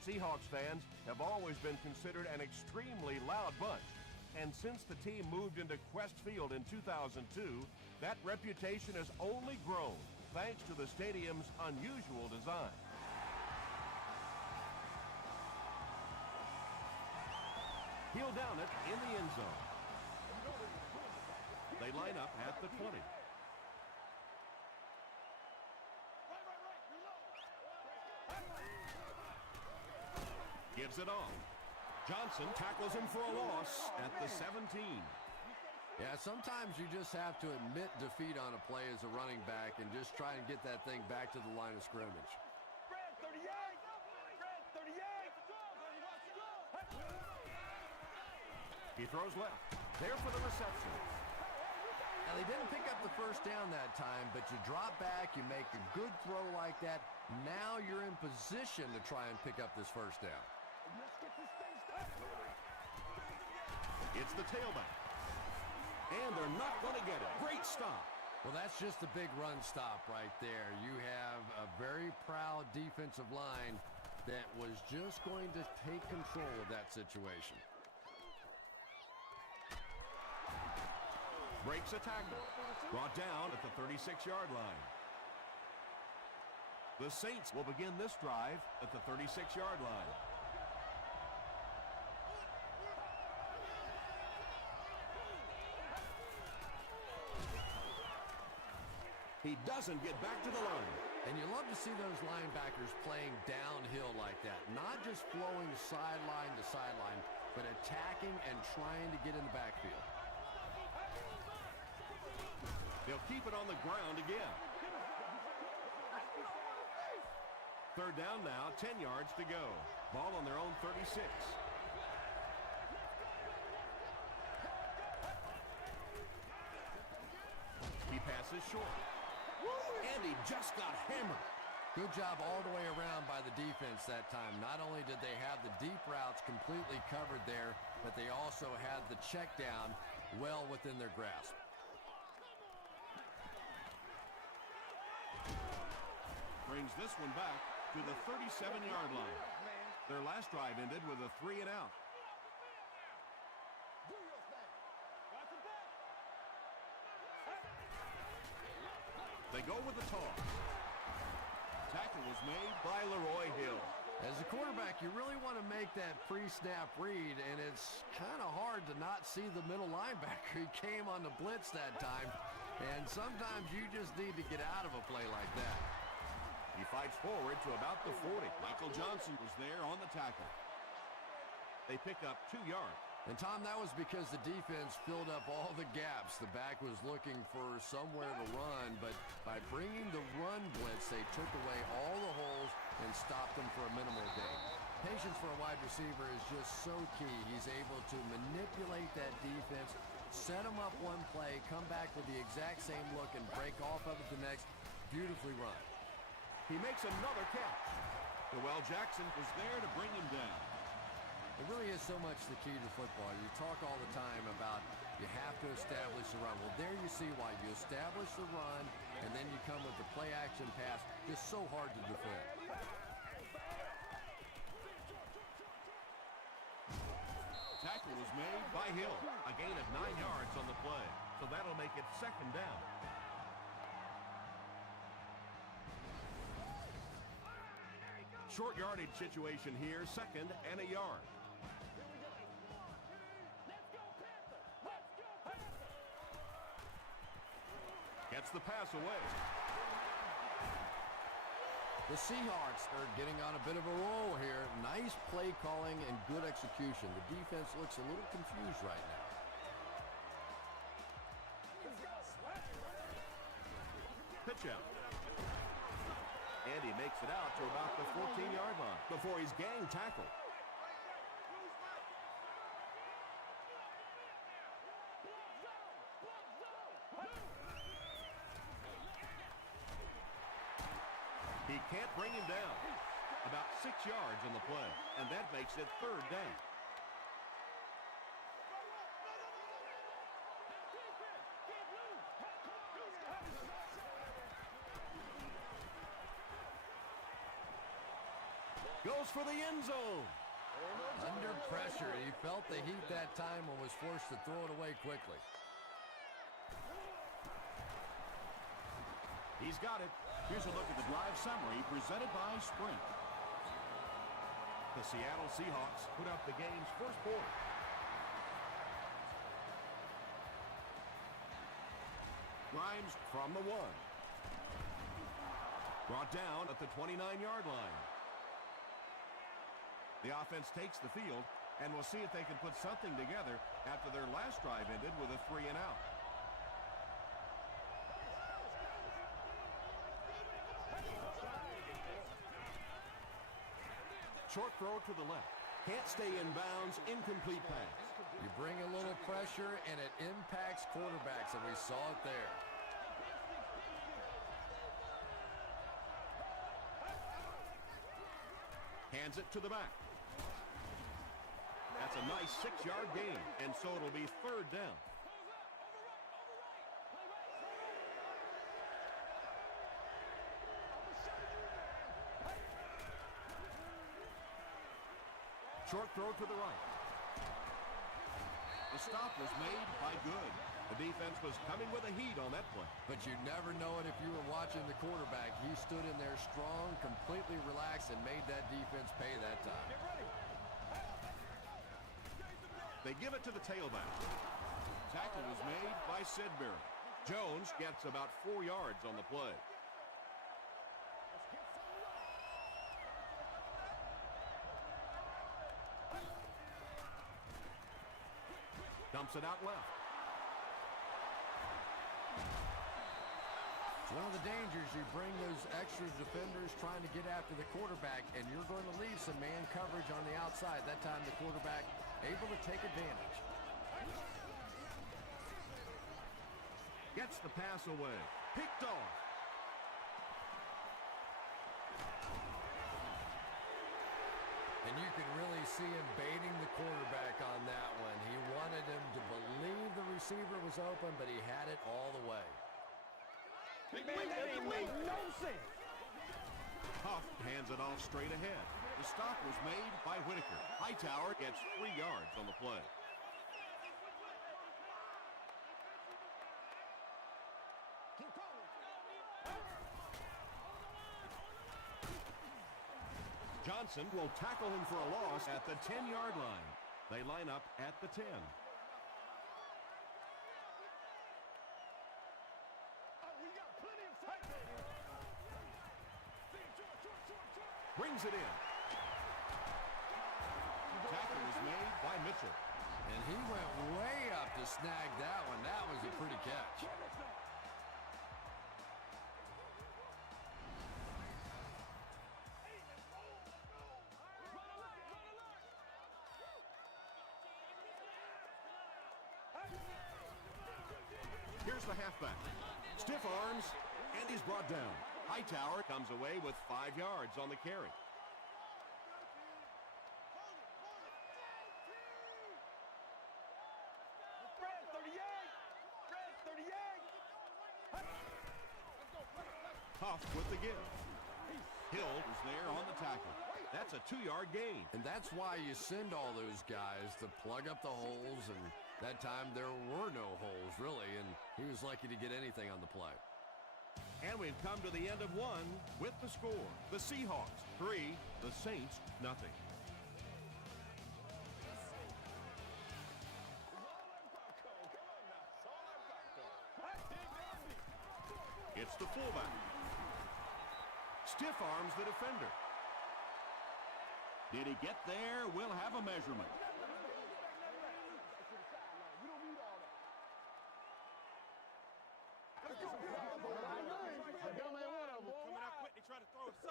Seahawks fans have always been considered an extremely loud bunch, and since the team moved into Quest Field in 2002, that reputation has only grown thanks to the stadium's unusual design. He'll down it in the end zone. They line up at the 20. Gives it on. Johnson tackles him for a loss at the 17. Yeah, sometimes you just have to admit defeat on a play as a running back and just try and get that thing back to the line of scrimmage. He throws left. There for the reception. Now, they didn't pick up the first down that time, but you drop back, you make a good throw like that. Now you're in position to try and pick up this first down. It's the tailback. And they're not going to get it. Great stop. Well, that's just a big run stop right there. You have a very proud defensive line that was just going to take control of that situation. Breaks a tackle. Brought down at the 36-yard line. The Saints will begin this drive at the 36-yard line. He doesn't get back to the line. And you love to see those linebackers playing downhill like that. Not just flowing sideline to sideline, but attacking and trying to get in the backfield. They'll keep it on the ground again. Third down now, 10 yards to go. Ball on their own 36. He passes short. And he just got hammered. Good job all the way around by the defense that time. Not only did they have the deep routes completely covered there, but they also had the check down well within their grasp. Brings this one back to the 37-yard line. Their last drive ended with a 3-and-out. They go with the toss. Tackle was made by Leroy Hill. As a quarterback, you really want to make that pre-snap read, and it's kind of hard to not see the middle linebacker. He came on the blitz that time, and sometimes you just need to get out of a play like that. He fights forward to about the 40. Michael Johnson was there on the tackle. They pick up 2 yards. And, Tom, that was because the defense filled up all the gaps. The back was looking for somewhere to run, but by bringing the run blitz, they took away all the holes and stopped them for a minimal gain. Patience for a wide receiver is just so key. He's able to manipulate that defense, set them up one play, come back with the exact same look, and break off of it the next. Beautifully run. He makes another catch. Noel Jackson was there to bring him down. It really is so much the key to football. You talk all the time about you have to establish the run. Well, there you see why. You establish the run, and then you come with the play-action pass. Just so hard to defend. Tackle was made by Hill. A gain of 9 yards on the play. So that'll make it second down. Short yardage situation here, 2nd and a yard. Gets the pass away. The Seahawks are getting on a bit of a roll here. Nice play calling and good execution. The defense looks a little confused right now. Pitch out. And he makes it out to about the 14-yard line before he's gang tackled. He can't bring him down. About 6 yards on the play, and that makes it 3rd down. Goes for the end zone. Under pressure, he felt the heat that time and was forced to throw it away quickly. He's got it. Here's a look at the drive summary presented by Sprint. The Seattle Seahawks put up the game's first point. Grimes from the 1. Brought down at the 29-yard line. The offense takes the field, and we'll see if they can put something together after their last drive ended with a 3-and-out. Short throw to the left. Can't stay in bounds. Incomplete pass. You bring a little pressure, and it impacts quarterbacks, and we saw it there. Hands it to the back. That's a nice 6-yard gain, and so it'll be 3rd down. Short throw to the right. The stop was made by Good. The defense was coming with a heat on that play. But you never know it if you were watching the quarterback. He stood in there strong, completely relaxed, and made that defense pay that time. They give it to the tailback. Tackle was made by Sidbury. Jones gets about 4 yards on the play. Dumps it out left. It's one of the dangers. You bring those extra defenders trying to get after the quarterback, and you're going to leave some man coverage on the outside. That time the quarterback able to take advantage. Gets the pass away. Picked off. And you can really see him baiting the quarterback on that one. He wanted him to believe the receiver was open, but he had it all the way. That didn't make no sense. Huff hands it off straight ahead. The stop was made by Whitaker. Hightower gets 3 yards on the play. Johnson will tackle him for a loss at the 10-yard line. They line up at the 10. Brings it in. Tackle was made by Mitchell. And he went way up to snag that one. That was a pretty catch. Here's the halfback. Stiff arms, and he's brought down. Hightower comes away with 5 yards on the carry. Huff with the give. Hill is there on the tackle. That's a 2-yard gain. And that's why you send all those guys to plug up the holes, and that time there were no holes, really, and he was lucky to get anything on the play. And we've come to the end of one with the score. The Seahawks 3, the Saints nothing. It's the fullback. Stiff arms the defender. Did he get there? We'll have a measurement.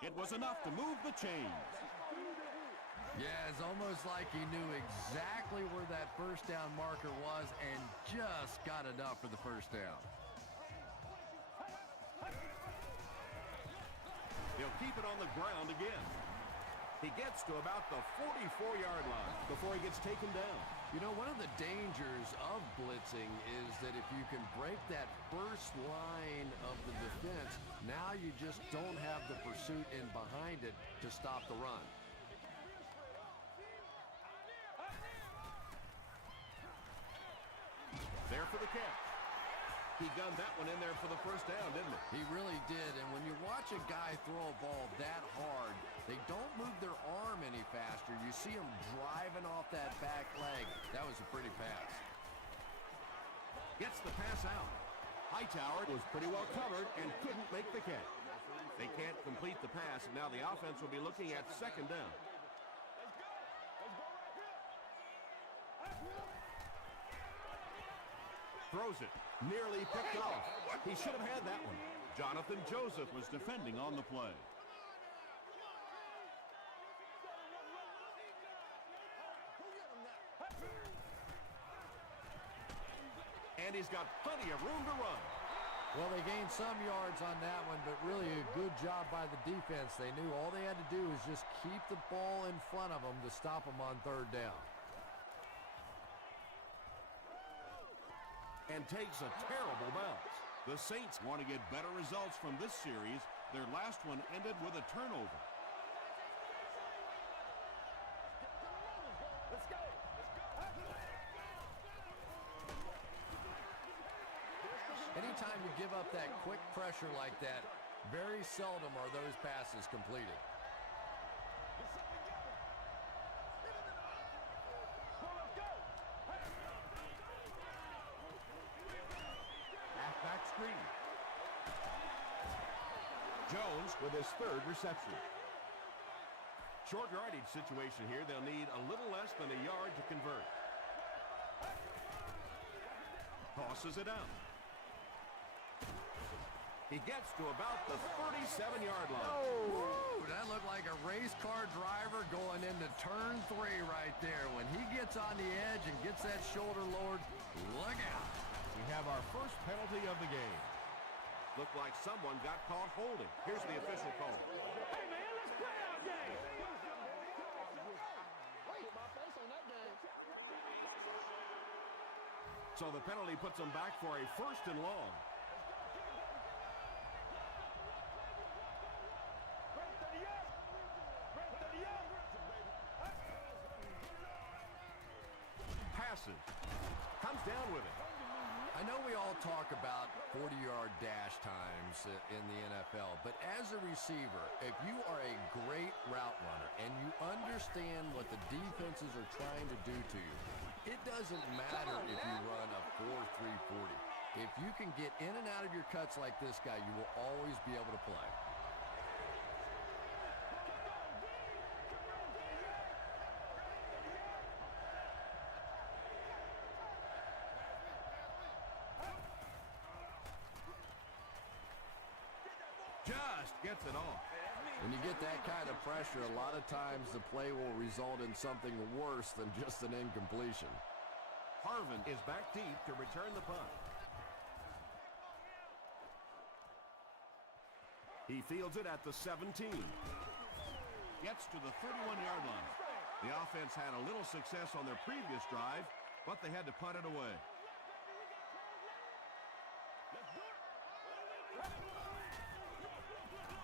It was enough to move the chains. Yeah, it's almost like he knew exactly where that first down marker was and just got enough for the first down. He'll keep it on the ground again. He gets to about the 44-yard line before he gets taken down. You know, one of the dangers of blitzing is that if you can break that first line of the defense, now you just don't have the pursuit in behind it to stop the run. There for the catch. He gunned that one in there for the first down, didn't he? He really did, and when you watch a guy throw a ball that hard, they don't move their arm any faster. You see him driving off that back leg. That was a pretty pass. Gets the pass out. Hightower was pretty well covered and couldn't make the catch. They can't complete the pass, and now the offense will be looking at second down. Throws it. Nearly picked off. He should have had that one. Jonathan Joseph was defending on the play. And he's got plenty of room to run. Well, they gained some yards on that one, but really a good job by the defense. They knew all they had to do was just keep the ball in front of them to stop them on third down. And takes a terrible bounce. The Saints want to get better results from this series. Their last one ended with a turnover. Let's go. Anytime you give up that quick pressure like that, very seldom are those passes completed. Halfback screen. Jones with his third reception. Short yardage situation here. They'll need a little less than a yard to convert. Tosses it out. He gets to about the 37-yard line. Oh, that looked like a race car driver going into turn 3 right there. When he gets on the edge and gets that shoulder lowered, look out. We have our first penalty of the game. Looked like someone got caught holding. Here's the official call. Hey, man, let's play our game. Put my face on that game. So the penalty puts them back for a first and long. Passes. Comes down with it. I know we all talk about 40-yard dash times in the NFL, but as a receiver, if you are a great route runner and you understand what the defenses are trying to do to you, it doesn't matter if you run a 4.340. If you can get in and out of your cuts like this guy, you will always be able to play. Just gets it off. When you get that kind of pressure, a lot of times the play will result in something worse than just an incompletion. Harvin is back deep to return the punt. He fields it at the 17. Gets to the 31-yard line. The offense had a little success on their previous drive, but they had to punt it away.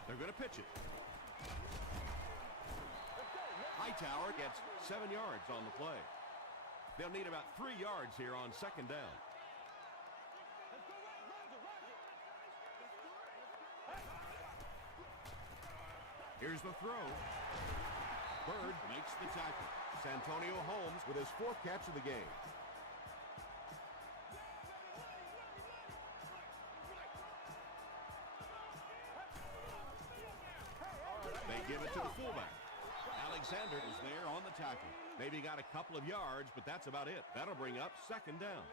They're going to pitch it. Hightower gets 7 yards on the play. They'll need about 3 yards here on second down. Here's the throw. Bird makes the tackle. Santonio Holmes with his 4th catch of the game. They give it to the fullback. Alexander is there on the tackle. Maybe got a couple of yards, but that's about it. That'll bring up second down.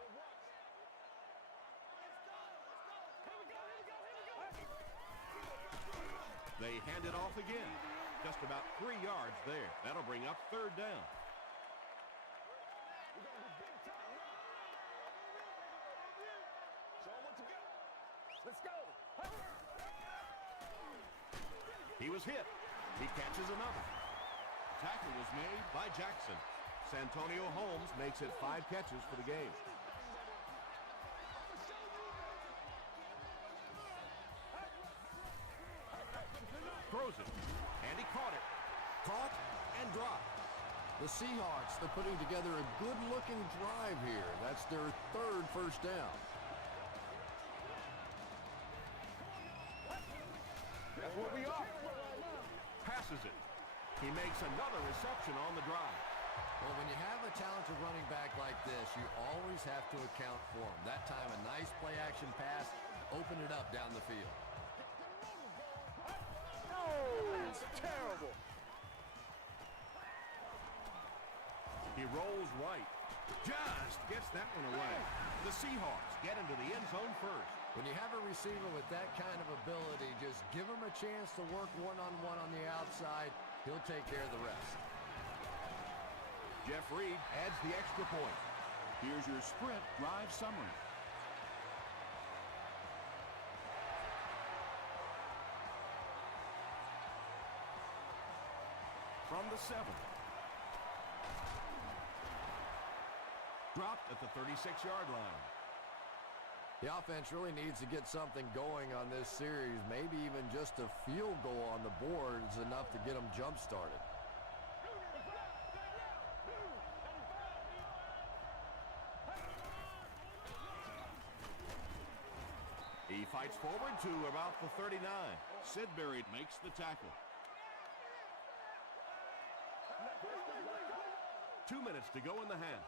They hand it off again. Just about 3 yards there. That'll bring up third down. Let's go. He was hit. He catches another. Tackle was made by Jackson. Santonio Holmes makes it 5 catches for the game. Throws it. And he caught it. Caught and dropped. The Seahawks, they're putting together a good-looking drive here. That's their third first down. That's what we are. Passes it. He makes another reception on the drive. Well, when you have a talented running back like this, you always have to account for him. That time, a nice play-action pass opened it up down the field. Oh, that's terrible. He rolls right. Just gets that one away. The Seahawks get into the end zone first. When you have a receiver with that kind of ability, just give him a chance to work one-on-one on the outside. He'll take care of the rest. Jeff Reed adds the extra point. Here's your sprint drive summary. From the 7. Dropped at the 36-yard line. The offense really needs to get something going on this series. Maybe even just a field goal on the board is enough to get them jump-started. He fights forward to about the 39. Sidbury makes the tackle. 2 minutes to go in the half.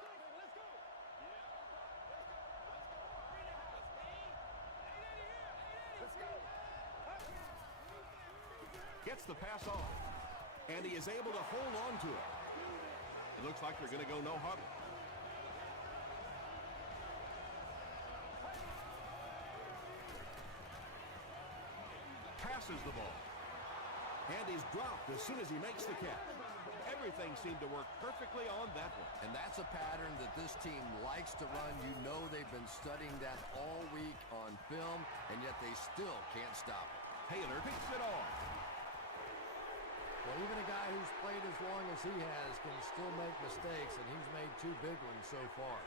Gets the pass off, and he is able to hold on to it. It looks like they're going to go no huddle. Passes the ball, and he's dropped as soon as he makes the catch. Everything seemed to work perfectly on that one. And that's a pattern that this team likes to run. You know they've been studying that all week on film, and yet they still can't stop it. Taylor picks it off. Well, even a guy who's played as long as he has can still make mistakes, and he's made 2 big ones so far.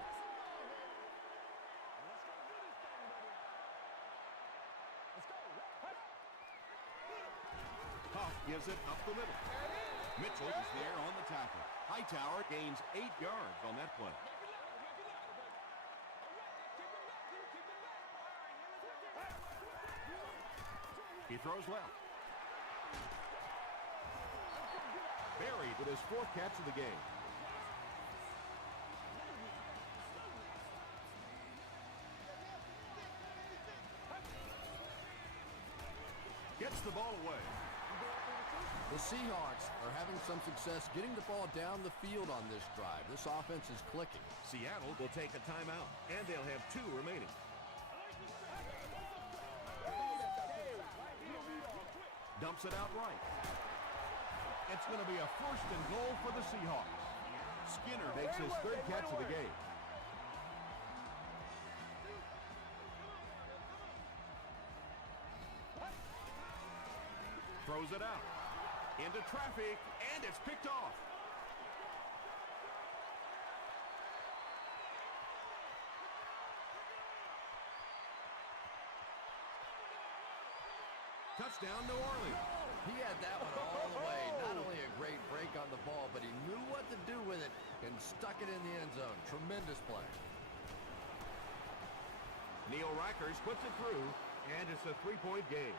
Huff gives it up the middle. Mitchell is there on the tackle. Hightower gains 8 yards on that play. He throws left. Buried with his 4th catch of the game. Gets the ball away. The Seahawks are having some success getting the ball down the field on this drive. This offense is clicking. Seattle will take a timeout, and they'll have 2 remaining. Dumps it out right. It's going to be a 1st and goal for the Seahawks. Skinner makes his 3rd catch of the game. Throws it out. Into traffic, and it's picked off. Touchdown, New Orleans. He had that one all the way. Not only a great break on the ball, but he knew what to do with it and stuck it in the end zone. Tremendous play. Neil Reichers puts it through, and it's a 3-point game.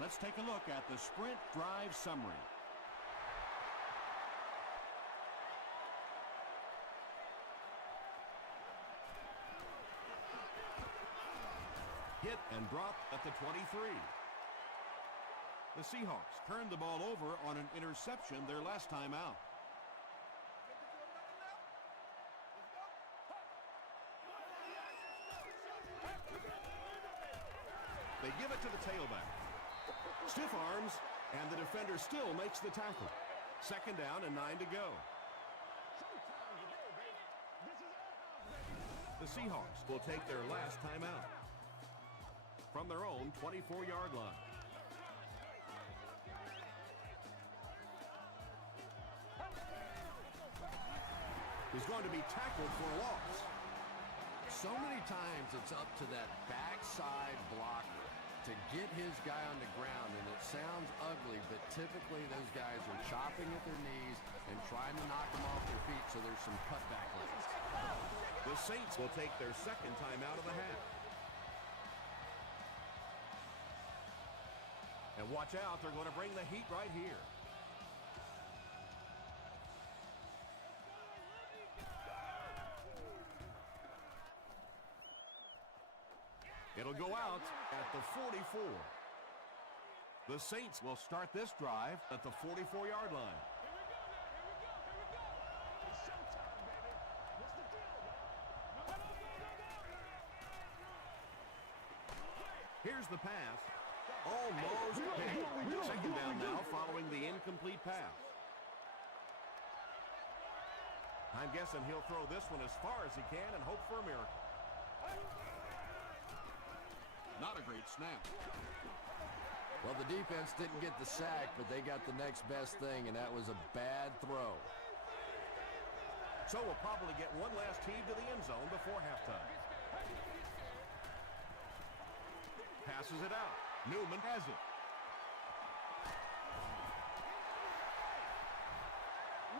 Let's take a look at the sprint drive summary. Hit and dropped at the 23. The Seahawks turned the ball over on an interception their last time out. They give it to the tailback. Stiff arms, and the defender still makes the tackle. 2nd down and 9 to go. The Seahawks will take their last timeout from their own 24-yard line. He's going to be tackled for a loss. So many times it's up to that backside blocker to get his guy on the ground, and it sounds ugly, but typically those guys are chopping at their knees and trying to knock them off their feet so there's some cutback lanes. The Saints will take their second time out of the half. And watch out, they're going to bring the heat right here. It'll go out at the 44. The Saints will start this drive at the 44-yard line. Here's the pass. Almost picked. Second down now following the incomplete pass. I'm guessing he'll throw this one as far as he can and hope for a miracle. Not a great snap. Well, the defense didn't get the sack, but they got the next best thing, and that was a bad throw. So we'll probably get one last heave to the end zone before halftime. Passes it out. Newman has it.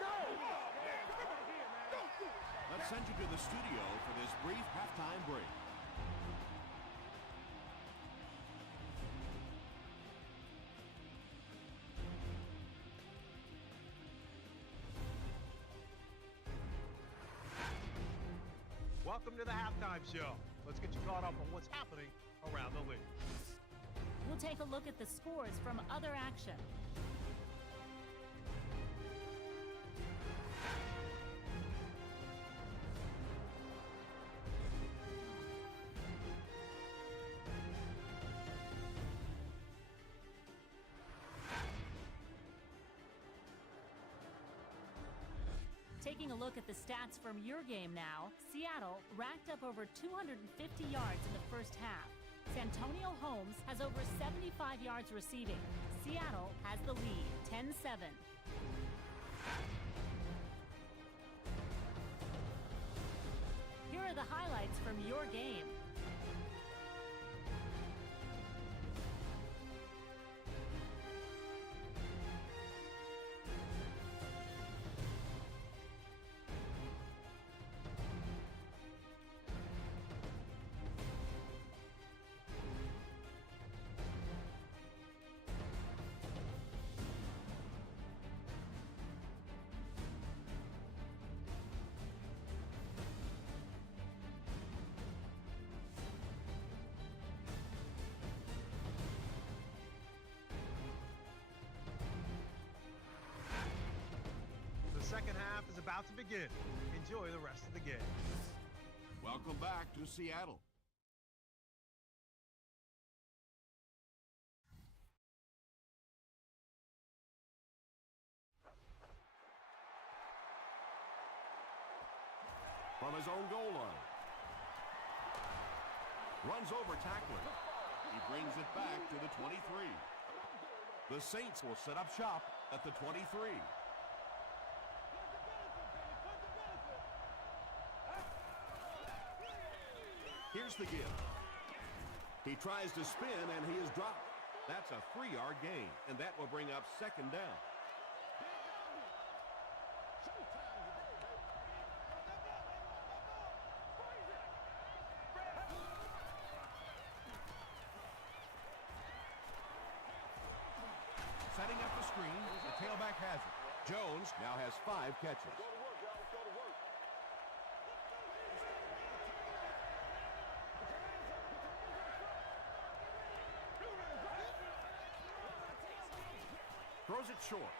No! Let's send you to the studio for this brief halftime break. Welcome to the halftime show. Let's get you caught up on what's happening around the league. We'll take a look at the scores from other action. Taking a look at the stats from your game now, Seattle racked up over 250 yards in the first half. Santonio Holmes has over 75 yards receiving. Seattle has the lead, 10-7. Here are the highlights from your game. The second half is about to begin. Enjoy the rest of the game. Welcome back to Seattle. From his own goal line. Runs over tackler. He brings it back to the 23. The Saints will set up shop at the 23. Here's the give. He tries to spin, and he is dropped. That's a 3-yard gain, and that will bring up second down. Setting up the screen, the tailback has it. Jones now has 5 catches. Throws it short.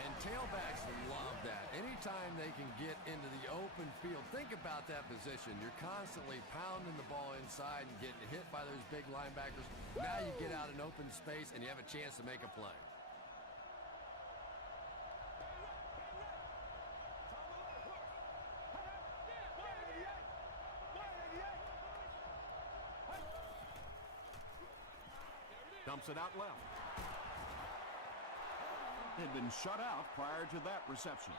And tailbacks love that. Anytime they can get into the open field, think about that position. You're constantly pounding the ball inside and getting hit by those big linebackers. Now you get out in open space and you have a chance to make a play. Dumps it out left. Had been shut out prior to that reception.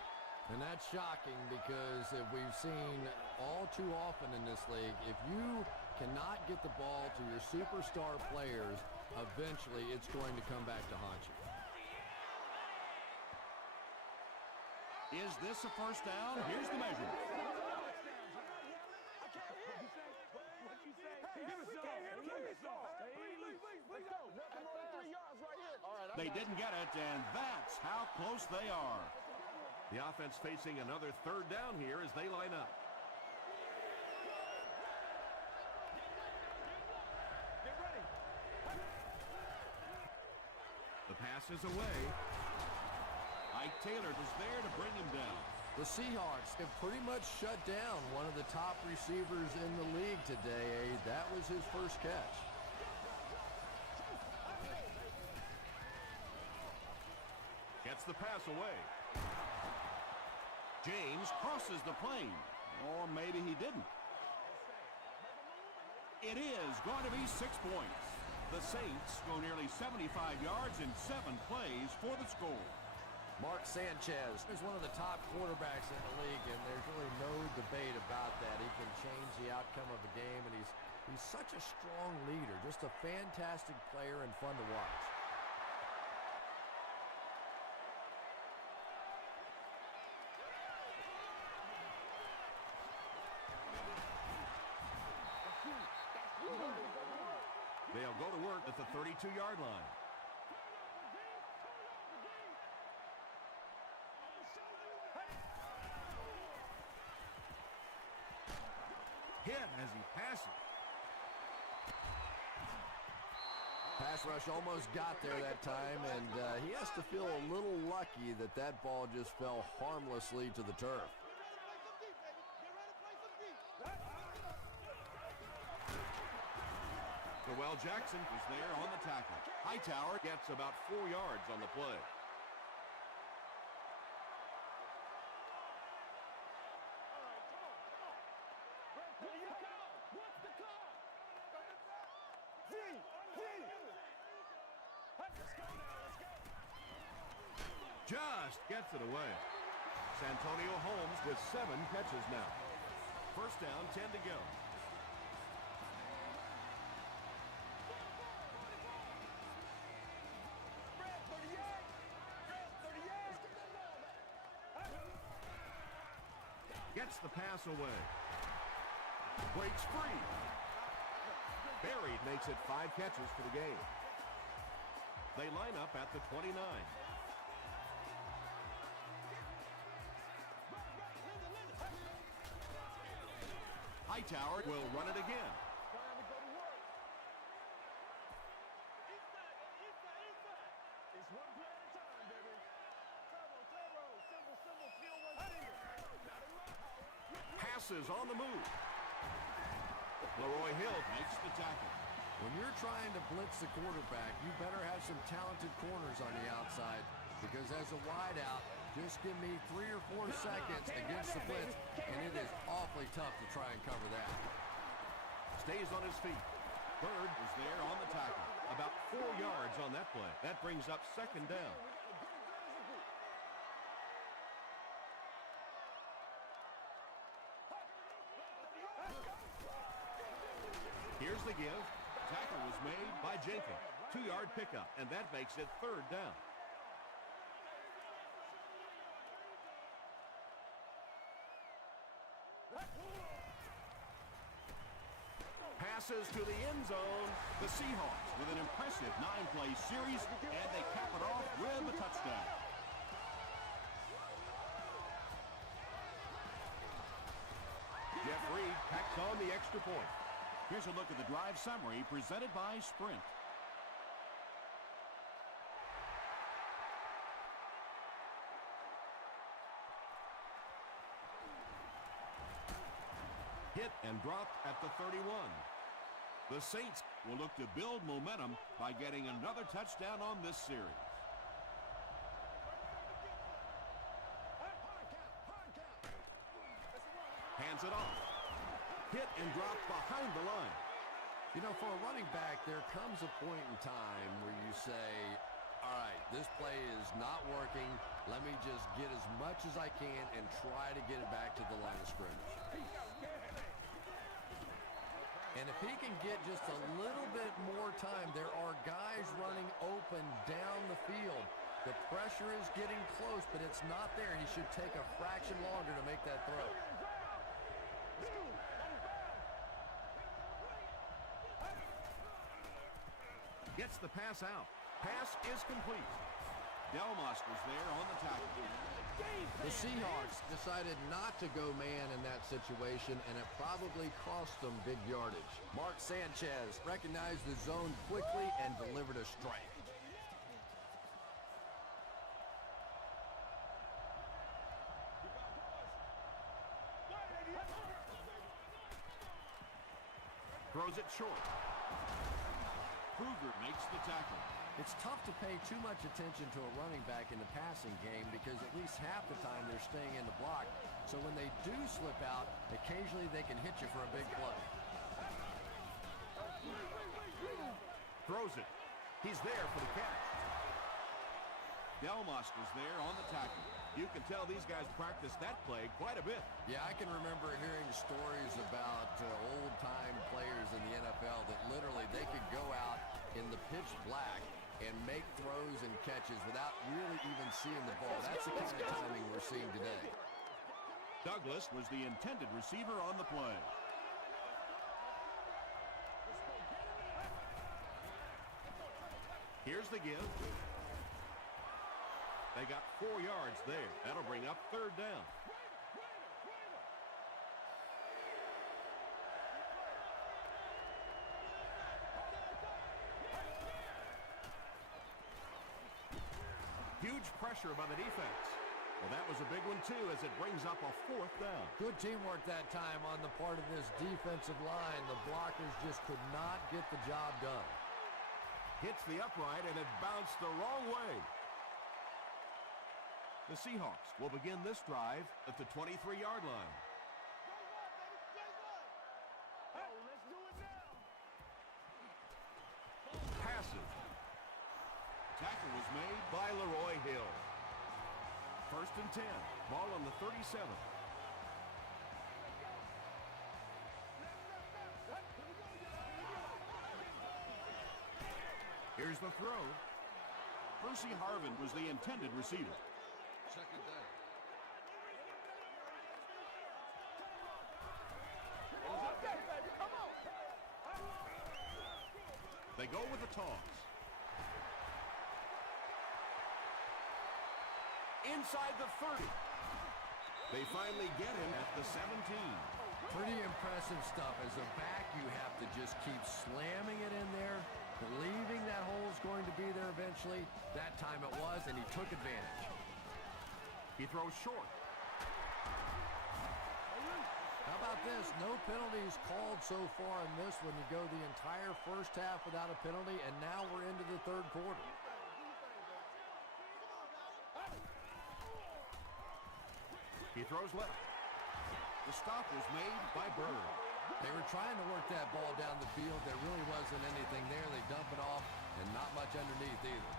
And that's shocking because if we've seen all too often in this league, if you cannot get the ball to your superstar players, eventually it's going to come back to haunt you. Is this a first down? Here's the measurement. They didn't get it, and that's how close they are. The offense facing another third down here as they line up. The pass is away. Ike Taylor was there to bring him down. The Seahawks have pretty much shut down one of the top receivers in the league today. That was his first catch. Gets the pass away. James crosses the plane. Or maybe he didn't. It is going to be 6 points. The Saints go nearly 75 yards in 7 plays for the score. Mark Sanchez is one of the top quarterbacks in the league, and there's really no debate about that. He can change the outcome of a game, and he's such a strong leader, just a fantastic player and fun to watch. They'll go to work at the 32-yard line. Hit as he passes. Pass rush almost got there that time, and he has to feel a little lucky that that ball just fell harmlessly to the turf. Noel Jackson is there on the tackle. Hightower gets about 4 yards on the play. Just gets it away. Santonio Holmes with 7 catches now. First down, 10 to go. Gets the pass away. Breaks free. Buried makes it 5 catches for the game. They line up at the 29. Hightower will run it again. Passes on the move. Leroy Hill makes the tackle. When you're trying to blitz the quarterback, you better have some talented corners on the outside, because as a wideout, just give me 3 or 4 seconds against the blitz, and it is awfully tough to try and cover that. Stays on his feet. Bird is there on the tackle. About 4 yards on that play. That brings up second down. Here's the give. Tackle was made by Jenkins. 2-yard pickup, and that makes it third down. Passes to the end zone. The Seahawks with an impressive 9-play series, and they cap it off with a touchdown. Jeff Reed packs on the extra point. Here's a look at the drive summary presented by Sprint. Hit and dropped at the 31. The Saints will look to build momentum by getting another touchdown on this series. Hands it off. Hit and drop behind the line. You know, for a running back, there comes a point in time where you say, all right, this play is not working. Let me just get as much as I can and try to get it back to the line of scrimmage. And if he can get just a little bit more time, there are guys running open down the field. The pressure pressure is getting close, but it's not there. He should take a fraction longer to make that throw. Gets the pass out. Pass is complete. Delmas was there on the tackle. The Seahawks decided not to go man in that situation, and it probably cost them big yardage. Mark Sanchez recognized the zone quickly and delivered a strike. Throws it short. Kruger makes the tackle. It's tough to pay too much attention to a running back in the passing game because at least half the time they're staying in the block. So when they do slip out, occasionally they can hit you for a big play. Throws it. He's there for the catch. Delmas was there on the tackle. You can tell these guys practice that play quite a bit. Yeah, I can remember hearing stories about old-time players in the NFL that literally they could go out in the pitch black and make throws and catches without really even seeing the ball. That's the kind of timing we're seeing today. Douglas was the intended receiver on the play. Here's the give. They got 4 yards there. That'll bring up third down. Huge pressure by the defense. Well, that was a big one, too, as it brings up a fourth down. Good teamwork that time on the part of this defensive line. The blockers just could not get the job done. Hits the upright, and it bounced the wrong way. The Seahawks will begin this drive at the 23-yard line. Passes. Tackle was made by Leroy Hill. First and 10. Ball on the 37. Here's the throw. Percy Harvin was the intended receiver. Second down. They go with the toss. Inside the 30. They finally get him at the 17. Pretty impressive stuff. As a back, you have to just keep slamming it in there, believing that hole's going to be there eventually. That time it was, and he took advantage. He throws short. How about this? No penalties called so far in this one. You go the entire first half without a penalty, and now we're into the third quarter. He throws left. The stop was made by Bird. They were trying to work that ball down the field. There really wasn't anything there. They dump it off, and not much underneath either.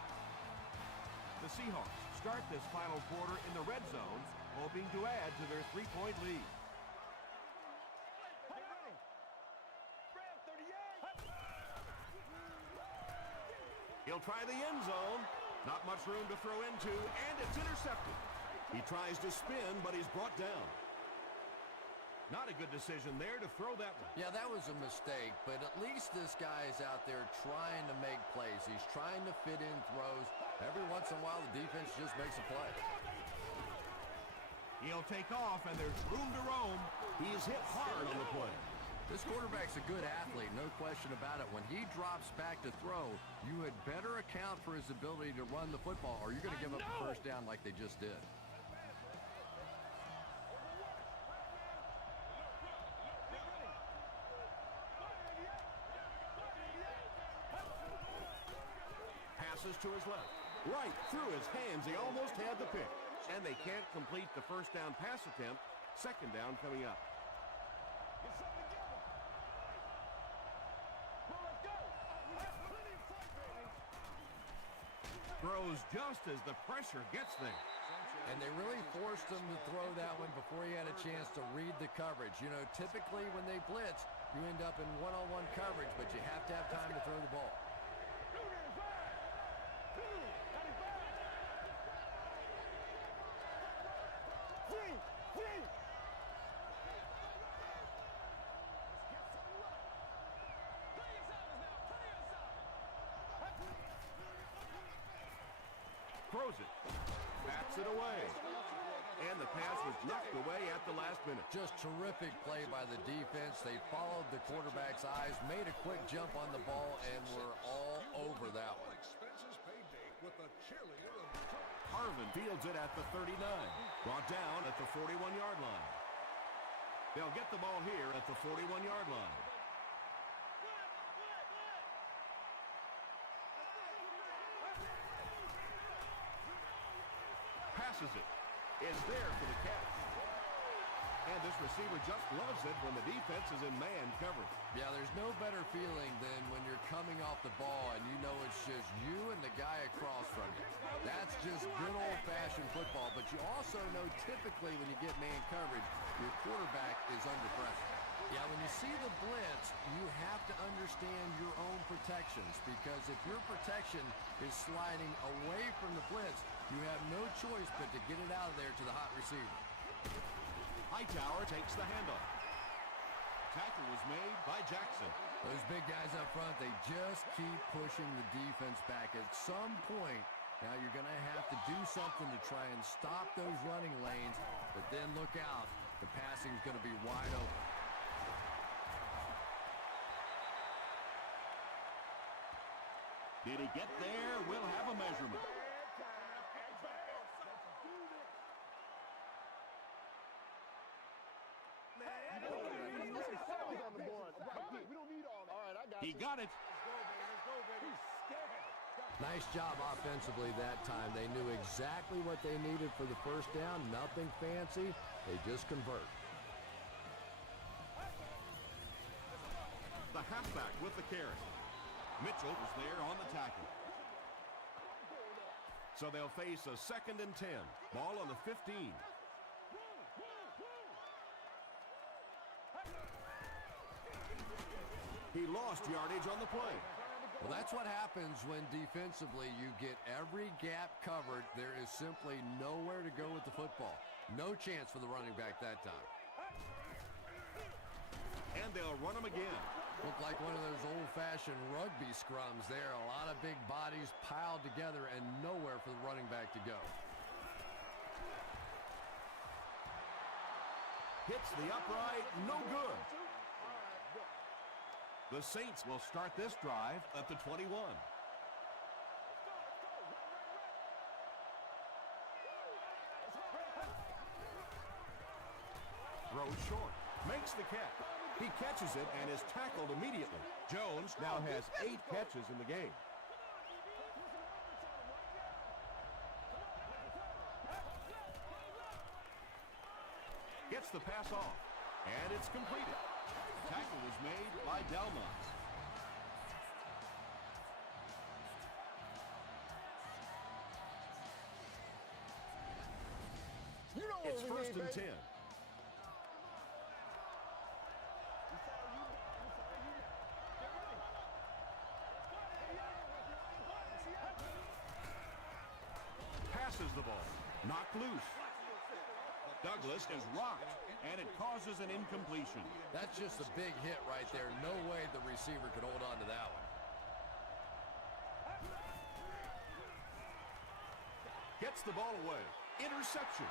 The Seahawks start this final quarter in the red zone, hoping to add to their 3-point lead. He'll try the end zone. Not much room to throw into, and it's intercepted. He tries to spin, but he's brought down. Not a good decision there to throw that one. Yeah, that was a mistake, but at least this guy is out there trying to make plays. He's trying to fit in throws. Every once in a while, the defense just makes a play. He'll take off, and there's room to roam. He's hit hard on the play. This quarterback's a good athlete, no question about it. When he drops back to throw, you had better account for his ability to run the football, or you're going to give up a first down like they just did. Passes to his left. Right through his hands. He almost had the pick. And they can't complete the first down pass attempt. Second down coming up. Throws just as the pressure gets there. And they really forced him to throw that one before he had a chance to read the coverage. You know, typically when they blitz, you end up in one-on-one coverage, but you have to have time to throw the ball. Throws it. Bats it away. And the pass was knocked away at the last minute. Just terrific play by the defense. They followed the quarterback's eyes, made a quick jump on the ball, and were all over that one. Harvin fields it at the 39. Brought down at the 41-yard line. They'll get the ball here at the 41-yard line. Passes it. Is there for the catch. And this receiver just loves it when the defense is in man coverage. Yeah, there's no better feeling than when you're coming off the ball and you know it's just you and the guy across from you. That's just good old-fashioned football, but you also know typically when you get man coverage, your quarterback is under pressure. Yeah, when you see the blitz, you have to understand your own protections, because if your protection is sliding away from the blitz, you have no choice but to get it out of there to the hot receiver. Hightower takes the handoff. Tackle was made by Jackson. Those big guys up front, they just keep pushing the defense back. At some point, now you're going to have to do something to try and stop those running lanes, but then look out. The passing is going to be wide open. Did he get there? We'll have a measurement. He got it. Nice job offensively that time. They knew exactly what they needed for the first down. Nothing fancy. They just convert. The halfback with the carry. Mitchell was there on the tackle. So they'll face a 2nd and 10. Ball on the 15. He lost yardage on the play. Well, that's what happens when defensively you get every gap covered. There is simply nowhere to go with the football. No chance for the running back that time. And they'll run him again. Looked like one of those old-fashioned rugby scrums there. A lot of big bodies piled together and nowhere for the running back to go. Hits the upright, no good. The Saints will start this drive at the 21. Throws short, makes the catch. He catches it and is tackled immediately. Jones now has 8 catches in the game. Gets the pass off, and it's completed. Tackle was made by Delmas. It's 1st and 10. Passes the ball, knocked loose. Douglas is rocked, and it causes an incompletion. That's just a big hit right there. No way the receiver could hold on to that one. Gets the ball away. Interception.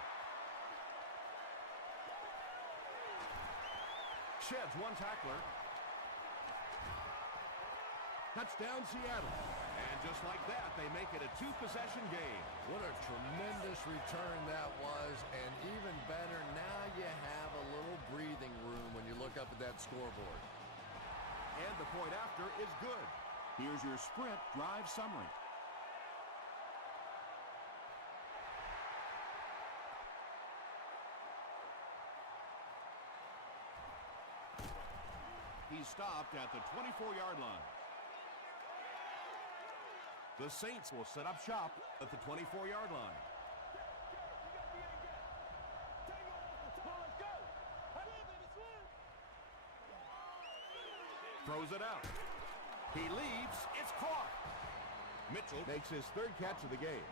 Sheds one tackler. Touchdown, Seattle. And just like that, they make it a 2-possession game. What a tremendous return that was, and even better, now you have a little breathing room when you look up at that scoreboard. And the point after is good. Here's your sprint drive summary. He stopped at the 24-yard line. The Saints will set up shop at the 24-yard line. Throws it out. He leaps. It's caught. Mitchell makes his 3rd catch of the game.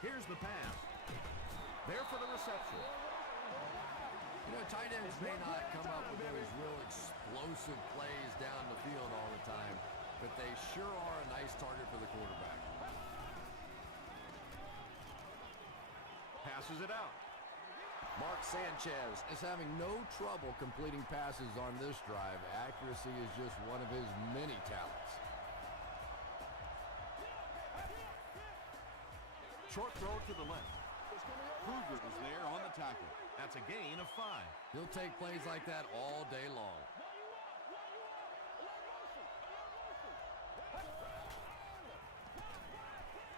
Here's the pass. There for the reception. You know, tight ends may not come up with explosive plays down the field all the time, but they sure are a nice target for the quarterback. Passes it out. Mark Sanchez is having no trouble completing passes on this drive. Accuracy is just one of his many talents. Short throw to the left. Kruger is there on the tackle. That's a gain of 5. He'll take plays like that all day long.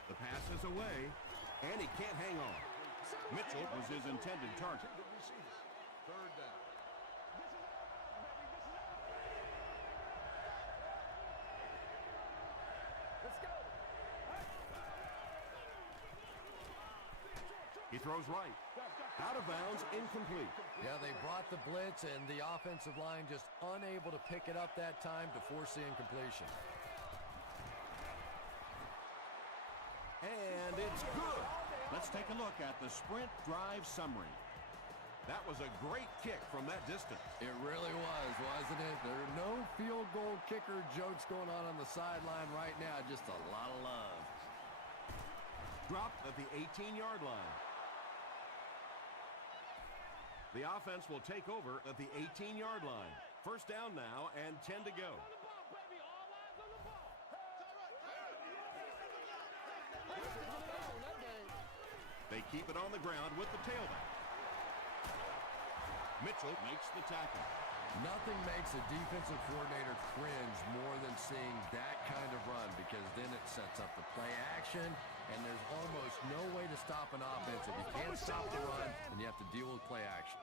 The pass is away, and he can't hang on. Mitchell was his intended target. Third down. Let's go. He throws right. Out of bounds, incomplete. Yeah, they brought the blitz, and the offensive line just unable to pick it up that time to force the incompletion. And it's good. Let's take a look at the sprint drive summary. That was a great kick from that distance. It really was, wasn't it? There are no field goal kicker jokes going on the sideline right now. Just a lot of love. Dropped at the 18-yard line. The offense will take over at the 18-yard line. First down now and 10 to go. They keep it on the ground with the tailback. Mitchell makes the tackle. Nothing makes a defensive coordinator cringe more than seeing that kind of run, because then it sets up the play action, and there's almost no way to stop an offense. If you can't stop the run, then you have to deal with play action.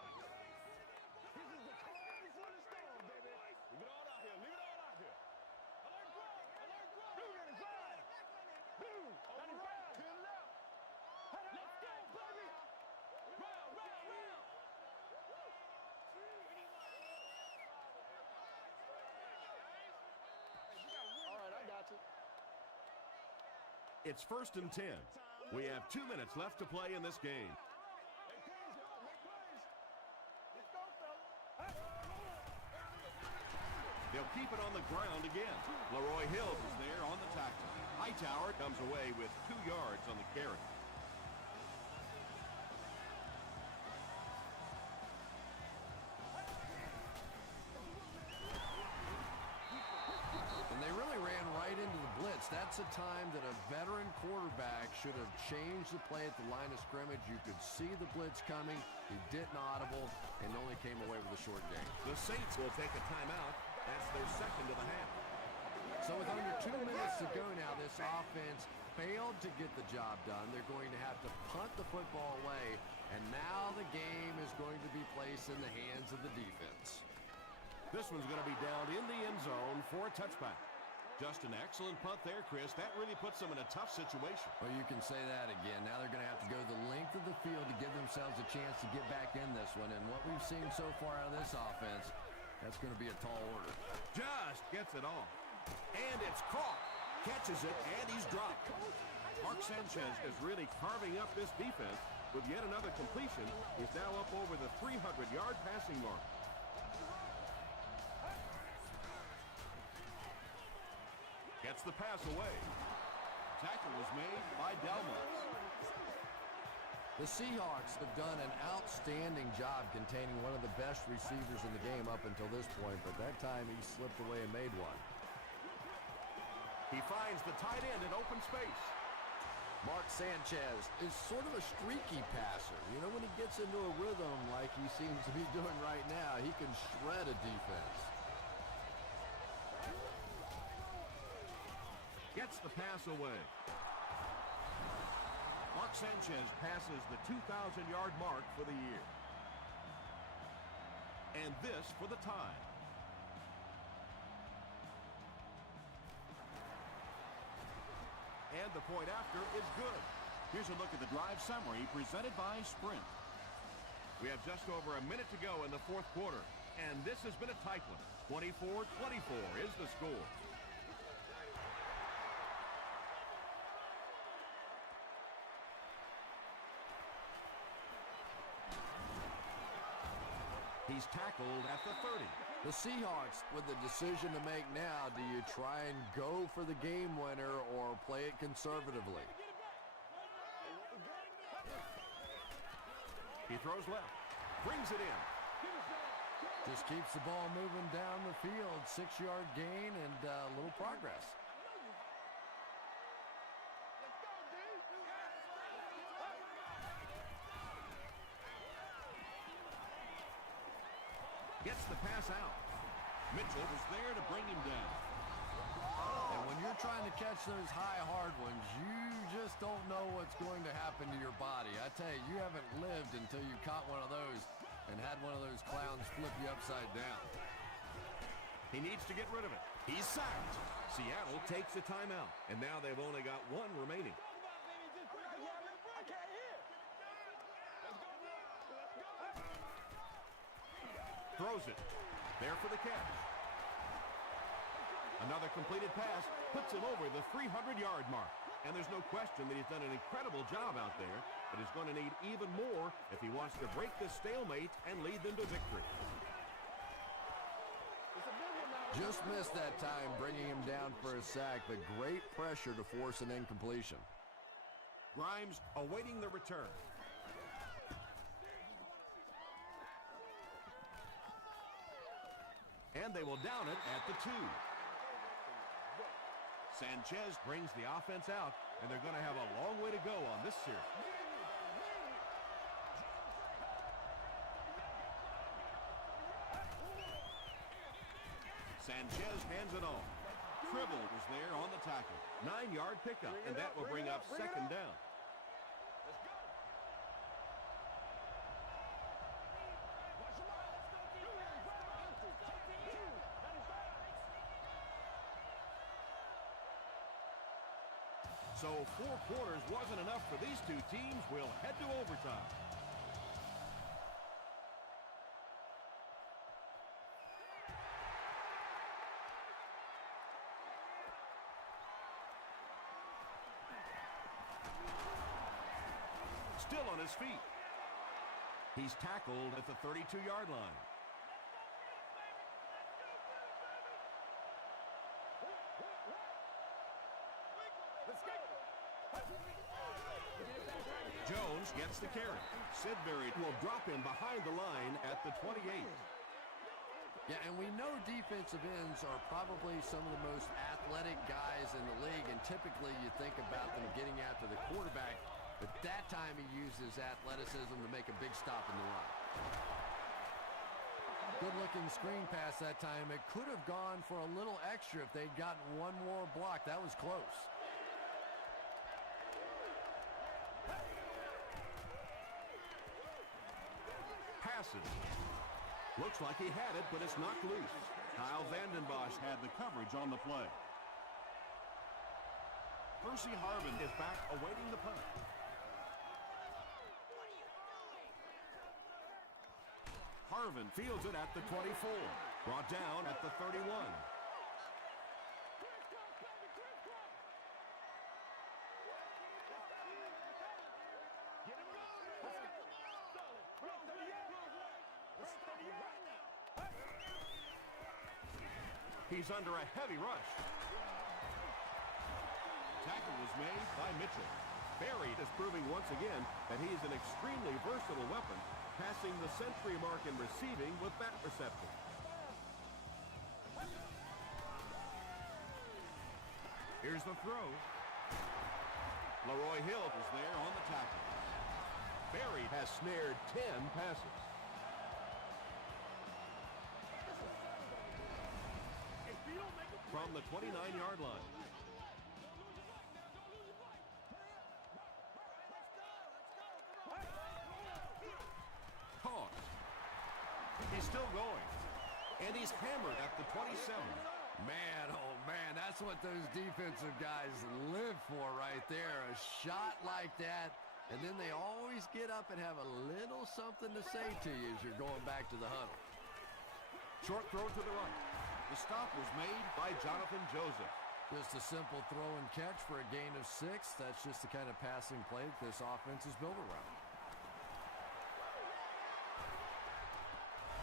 It's 1st and 10. We have 2 minutes left to play in this game. They'll keep it on the ground again. Leroy Hill is there on the tackle. Hightower comes away with 2 yards on the carry. That's a time that a veteran quarterback should have changed the play at the line of scrimmage. You could see the blitz coming. He didn't audible and only came away with a short gain. The Saints will take a timeout. That's their second of the half. So with under 2 minutes to go now, this offense failed to get the job done. They're going to have to punt the football away, and now the game is going to be placed in the hands of the defense. This one's going to be down in the end zone for a touchback. Just an excellent punt there, Chris. That really puts them in a tough situation. Well, you can say that again. Now they're going to have to go the length of the field to give themselves a chance to get back in this one. And what we've seen so far out of this offense, that's going to be a tall order. Just gets it off. And it's caught. Catches it, and he's dropped. Mark Sanchez is really carving up this defense with yet another completion. He's now up over the 300-yard passing mark. Gets the pass away. Tackle was made by Delmas. The Seahawks have done an outstanding job containing one of the best receivers in the game up until this point, but that time he slipped away and made one. He finds the tight end in open space. Mark Sanchez is sort of a streaky passer. You know, when he gets into a rhythm like he seems to be doing right now, he can shred a defense. Gets the pass away. Mark Sanchez passes the 2,000-yard mark for the year. And this for the tie. And the point after is good. Here's a look at the drive summary presented by Sprint. We have just over a minute to go in the fourth quarter, and this has been a tight one. 24-24 is the score. He's tackled at the 30. The Seahawks with the decision to make now. Do you try and go for the game winner or play it conservatively? He throws left. Brings it in. Just keeps the ball moving down the field. 6-yard gain and a little progress. Gets the pass out. Mitchell was there to bring him down. And when you're trying to catch those high, hard ones, you just don't know what's going to happen to your body. I tell you, you haven't lived until you caught one of those and had one of those clowns flip you upside down. He needs to get rid of it. He's sacked. Seattle takes a timeout, and now they've only got one remaining. Throws it. There for the catch. Another completed pass puts him over the 300-yard mark. And there's no question that he's done an incredible job out there, but he's going to need even more if he wants to break this stalemate and lead them to victory. Just missed that time, bringing him down for a sack, but great pressure to force an incompletion. Grimes awaiting the return. And they will down it at the 2. Sanchez brings the offense out, and they're going to have a long way to go on this series. Sanchez hands it off. Tribble was there on the tackle. 9-yard pickup, and that will bring up second down. So 4 quarters wasn't enough for these two teams. We'll head to overtime. Still on his feet. He's tackled at the 32-yard line. Jones gets the carry. Sidbury will drop him behind the line at the 28. Yeah, and we know defensive ends are probably some of the most athletic guys in the league, and typically you think about them getting after the quarterback, but that time he uses athleticism to make a big stop in the run. Good-looking screen pass that time. It could have gone for a little extra if they'd gotten one more block. That was close. Passes. Looks like he had it, but it's knocked loose. Kyle Vanden Bosch had the coverage on the play. Percy Harvin is back awaiting the punt. Harvin fields it at the 24. Brought down at the 31. He's under a heavy rush. Tackle was made by Mitchell. Berry is proving once again that he is an extremely versatile weapon, passing the century mark in receiving with that reception. Here's the throw. Leroy Hill is there on the tackle. Berry has snared 10 passes. From the 29-yard line. Caught. He's still going. And he's hammered at the 27. Man, oh man, that's what those defensive guys live for right there. A shot like that, and then they always get up and have a little something to say to you as you're going back to the huddle. Short throw to the right. The stop was made by Jonathan Joseph. Just a simple throw and catch for a gain of 6. That's just the kind of passing play that this offense is built around.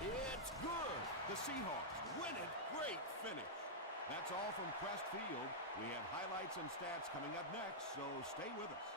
It's good. The Seahawks win it. Great finish. That's all from Quest Field. We have highlights and stats coming up next, so stay with us.